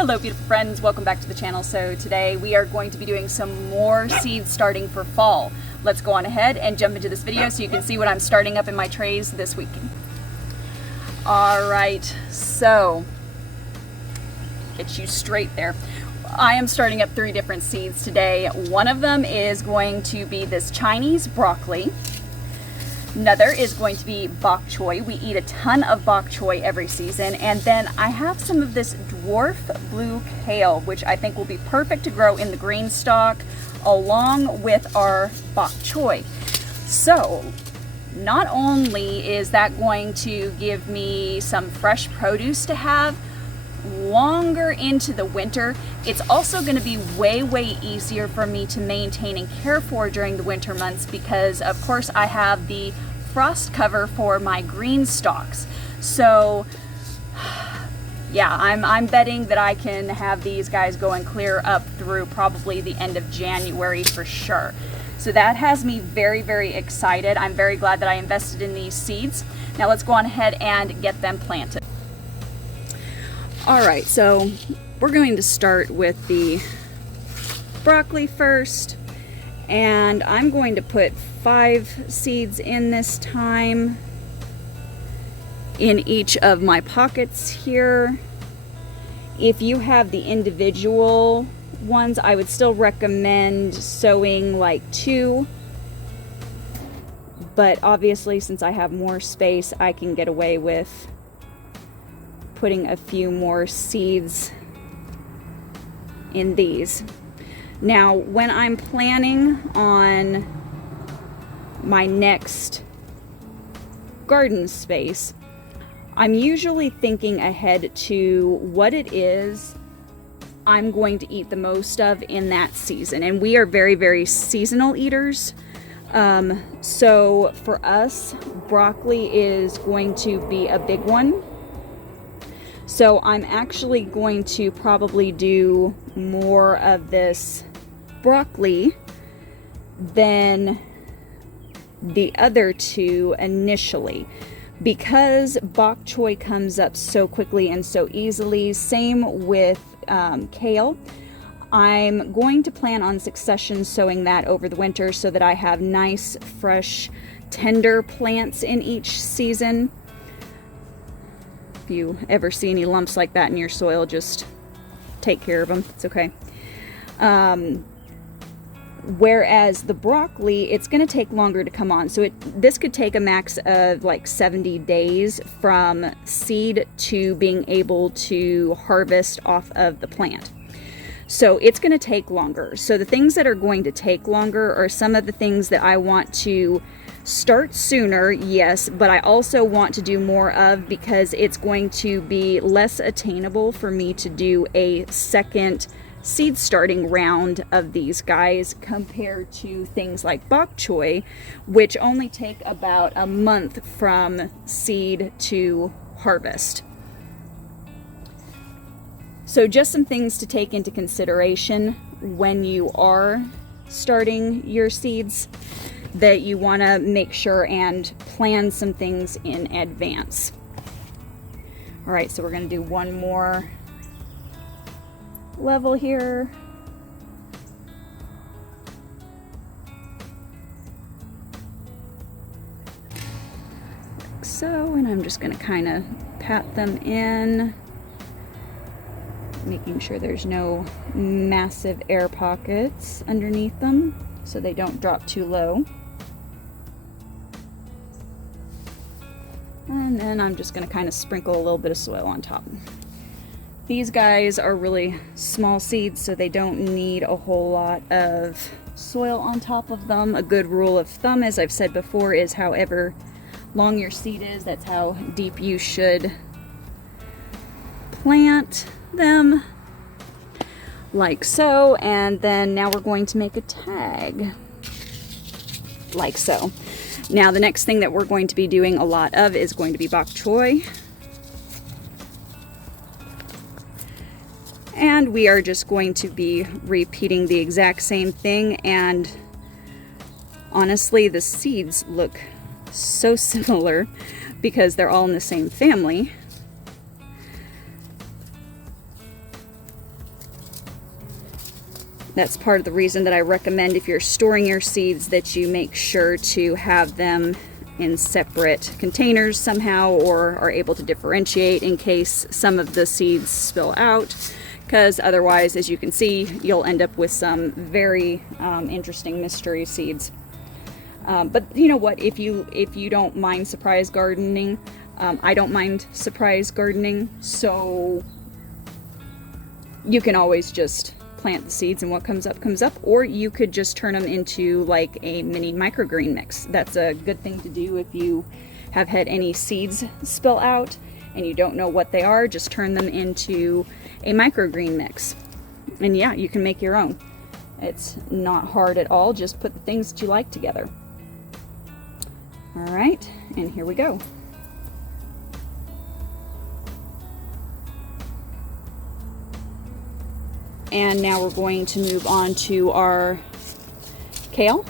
Hello beautiful friends, welcome back to the channel. So today we are going to be doing some more seeds starting for fall. Let's go on ahead and jump into this video so you can see what I'm starting up in my trays this week. Alright, so get you straight there. I am starting up 3 different seeds today. One of them is going to be this Chinese broccoli. Another is going to be bok choy. We eat a ton of bok choy every season. And then I have some of this dwarf blue kale, which I think will be perfect to grow in the green stalk along with our bok choy. So not only is that going to give me some fresh produce to have longer into the winter, it's also going to be way easier for me to maintain and care for during the winter months because of course I have the frost cover for my green stalks. So yeah, I'm betting that I can have these guys going clear up through probably the end of January for sure. So that has me very excited. I'm very glad that I invested in these seeds. Now let's go on ahead and get them planted. Alright, so we're going to start with the broccoli first, and I'm going to put 5 seeds in this time in each of my pockets here. If you have the individual ones, I would still recommend sowing like 2, but obviously since I have more space, I can get away with putting a few more seeds in these. Now, when I'm planning on my next garden space, I'm usually thinking ahead to what it is I'm going to eat the most of in that season. And we are very seasonal eaters. So for us, broccoli is going to be a big one. So I'm actually going to probably do more of this broccoli than the other 2 initially, because bok choy comes up so quickly and so easily. Same with kale. I'm going to plan on succession sowing that over the winter so that I have nice, fresh, tender plants in each season. If you ever see any lumps like that in your soil, just take care of them. It's okay. Whereas the broccoli, it's going to take longer to come on. So this could take a max of like 70 days from seed to being able to harvest off of the plant. So it's going to take longer. So the things that are going to take longer are some of the things that I want to start sooner, yes, but I also want to do more of because it's going to be less attainable for me to do a second seed starting round of these guys compared to things like bok choy, which only take about a month from seed to harvest. So just some things to take into consideration when you are starting your seeds, that you want to make sure and plan some things in advance. Alright, so we're going to do one more level here. Like so, and I'm just going to kind of pat them in, making sure there's no massive air pockets underneath them so they don't drop too low. And then I'm just going to kind of sprinkle a little bit of soil on top. These guys are really small seeds, so they don't need a whole lot of soil on top of them. A good rule of thumb, as I've said before, is however long your seed is, that's how deep you should plant them. Like so. And then now we're going to make a tag. Like so. Now the next thing that we're going to be doing a lot of is going to be bok choy. And we are just going to be repeating the exact same thing, and honestly the seeds look so similar because they're all in the same family. That's part of the reason that I recommend, if you're storing your seeds, that you make sure to have them in separate containers somehow, or are able to differentiate in case some of the seeds spill out, because otherwise, as you can see, you'll end up with some very interesting mystery seeds. But you know what, if you don't mind surprise gardening, I don't mind surprise gardening, so you can always just plant the seeds and what comes up comes up, or you could just turn them into like a mini microgreen mix. That's a good thing to do if you have had any seeds spill out and you don't know what they are. Just turn them into a microgreen mix, and yeah, you can make your own. It's not hard at all. Just put the things that you like together. All right, and here we go. And now we're going to move on to our kale.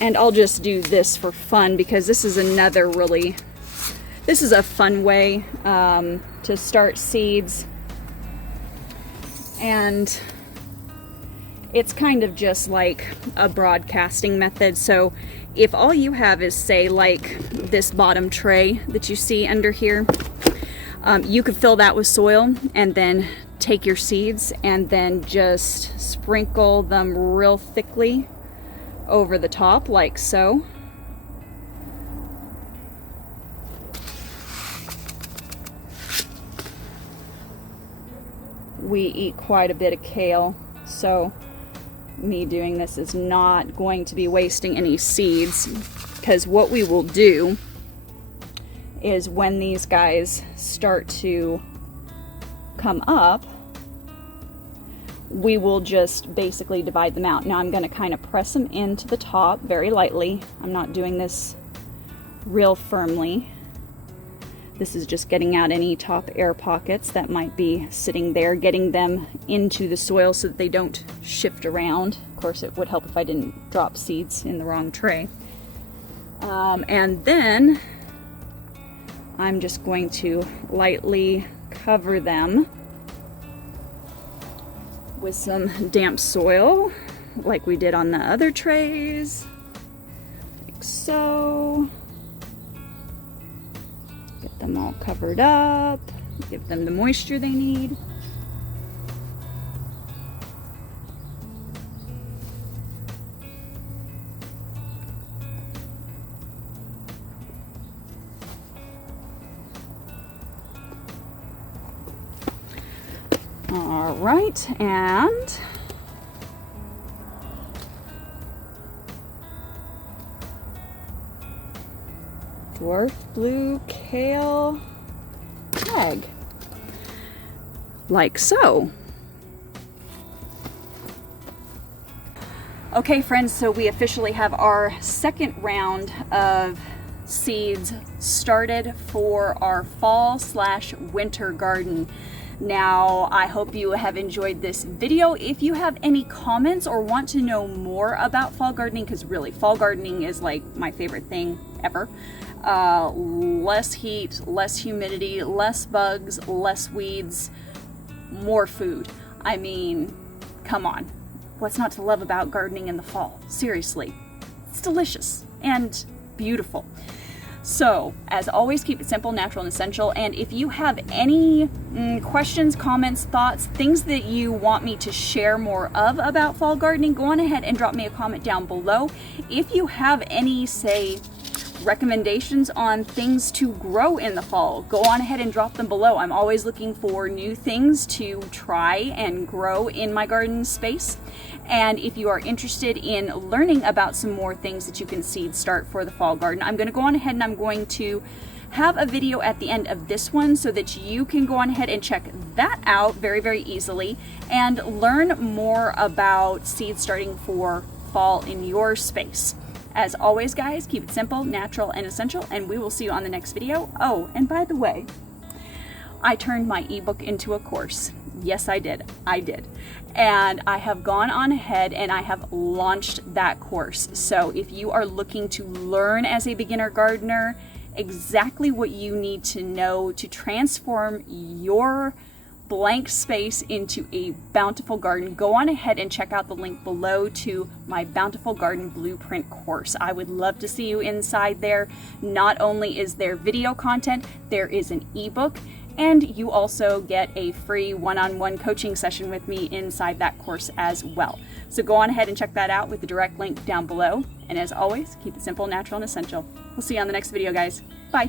And I'll just do this for fun, because this is another this is a fun way to start seeds. And it's kind of just like a broadcasting method. So if all you have is, say, like this bottom tray that you see under here, you could fill that with soil and then take your seeds and then just sprinkle them real thickly over the top, like so. We eat quite a bit of kale, so me doing this is not going to be wasting any seeds, because what we will do is when these guys start to come up, we will just basically divide them out. Now I'm going to kind of press them into the top very lightly. I'm not doing this real firmly. This is just getting out any top air pockets that might be sitting there, getting them into the soil so that they don't shift around. Of course, it would help if I didn't drop seeds in the wrong tray. And then I'm just going to lightly cover them with some damp soil, like we did on the other trays, like so. Get them all covered up, give them the moisture they need. All right, and dwarf blue kale egg, like so. Okay friends, so we officially have our second round of seeds started for our fall/winter garden. Now, I hope you have enjoyed this video. If you have any comments or want to know more about fall gardening, because really, fall gardening is like my favorite thing ever. Less heat, less humidity, less bugs, less weeds, more food. I mean, come on. What's not to love about gardening in the fall? Seriously, it's delicious and beautiful. So, as always, keep it simple, natural, and essential. And if you have any questions, comments, thoughts, things that you want me to share more of about fall gardening, go on ahead and drop me a comment down below. If you have any, say, recommendations on things to grow in the fall, go on ahead and drop them below. I'm always looking for new things to try and grow in my garden space. And if you are interested in learning about some more things that you can seed start for the fall garden, I'm going to go on ahead and I'm going to have a video at the end of this one so that you can go on ahead and check that out very, very easily and learn more about seed starting for fall in your space. As always, guys, keep it simple, natural, and essential, and we will see you on the next video. Oh, and by the way, I turned my ebook into a course. Yes, I did. I did. And I have gone on ahead and I have launched that course. So if you are looking to learn as a beginner gardener exactly what you need to know to transform your blank space into a bountiful garden, go on ahead and check out the link below to my Bountiful Garden Blueprint course. I would love to see you inside there. Not only is there video content, there is an ebook, and you also get a free one-on-one coaching session with me inside that course as well. So go on ahead and check that out with the direct link down below. And as always, keep it simple, natural, and essential. We'll see you on the next video, guys. Bye.